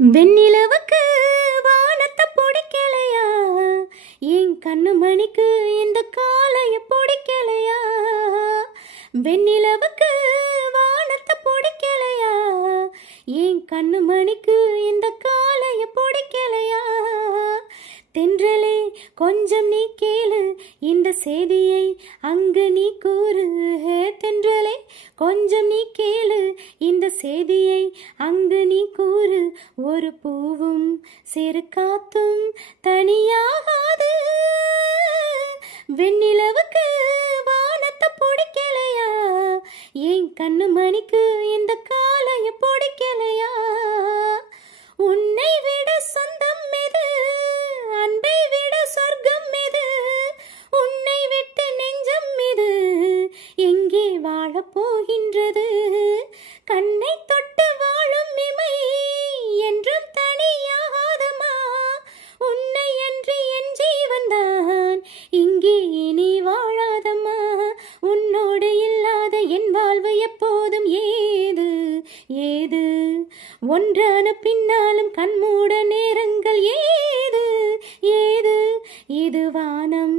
வெண்ணிலவுக்கு வானத்தை பிடிக்கலையா, என் கண்ணு மணிக்கு இந்த காலைய பிடிக்கலையா. வெண்ணிலவுக்கு வானத்தை பிடிக்கலையா, என் கண்ணு மணிக்கு இந்த காலைய பிடிக்கலையா. தென்றலே கொஞ்சம் நீ கேளு, இந்த செய்தியை அங்கு நீ கூறு. தென்றலே கொஞ்சம் நீ கேளு, இந்த செய்தியை அங்கு நீ கூறு. ஒரு பூவும் சிறு காத்தும் தனியாகாது. வெண்ணிலவுக்கு வானத்தை பிடிக்கலையா, என் கண்ணு மணிக்கு இந்த காலைய பிடிக்கலையா. உன்னை விட சொந்தம் எது, அன்பை விட சொர்க்கம் எது, உன்னை விட்டு நெஞ்சம் எது எங்கே வாழப் போகின்றது. கண்ணை தொட்டு வாழும் இமை என்றும் தனியாகாதமா, உன்னை அன்றி என் ஜீவன்தான் இங்கே இனி வாழாதம்மா. உன்னோடு இல்லாத என் வாழ்வு எப்போதும் ஏது ஏது, ஒன்றான பின்னாலும் கண்மூட நேரங்கள் ஏது ஏது. இது வானம்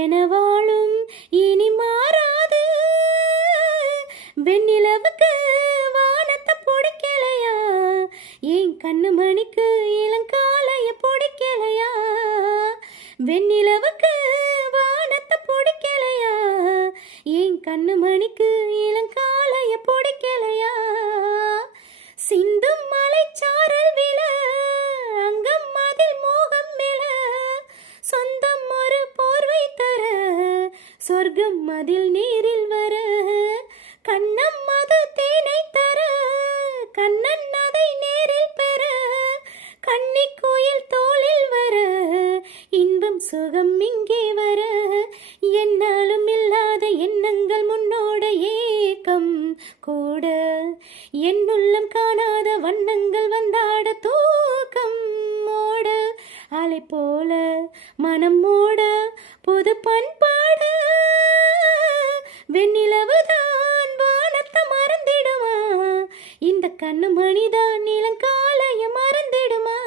என வாழும் இனி மாறாது. வெண்ணிலவுக்கு வானத்தை பிடிக்கலையா, என் கண்ணு மணிக்கு இளங்காலைய பிடிக்கலையா. வெண்ணிலவுக்கு வானத்தை பிடிக்கலையா, என் கண்ணு மணிக்கு இளங்காலைய பிடிக்கலையா. சிந்தும் மலைச்சாரல் விழ, அங்கம் அதில் மோகம் மெல, சொந்தம் ஒரு போர்வை தர, சொர்க்கம் அதில் நீரில் வர. கண்ணம் அது தேனை தர, கண்ணன் அதை நேரில் பெற, கன்னி கோயில் தோளில் வர, இன்பம் சுகம் இங்கே வர. என்னாலும் இல்லாத எண்ணங்கள் முன்னோட ஏக்கம் கூட, என்னுள்ளம் காணாத வண்ணங்கள் வந்தாட தூக்கம் ஓட. அலை போல மனம் ஓட பொது பண்பாடு. வெண்ணிலவுதான் வானத்தை மறந்திடுமா, இந்த கண்ணு மணிதான் இளங்காலைய மறந்திடுமா.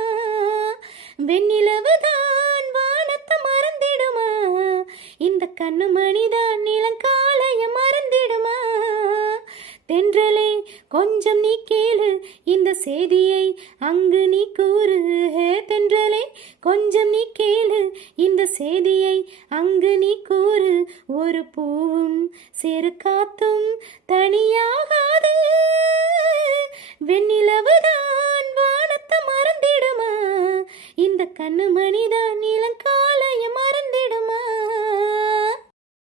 வெண்ணிலவுதான் வானத்தை மறந்திடுமா, இந்த கண்ணு மணிதான் இளங்காலைய மறந்திடுமா. தென்றலே கொஞ்சம் நீ கேளு, இந்த செய்தியை அங்கு நீ கூறு. தென்றலே கொஞ்சம் நீ கேளு, இந்த செய்தியை அங்கு நீ கூறு. ஒரு பூவும் சிறு காத்தும் தனியாகாது. வெண்ணிலவுதான் வானத்தை மறந்திடுமா, இந்த கண்ணு மணிதான் இளங்கால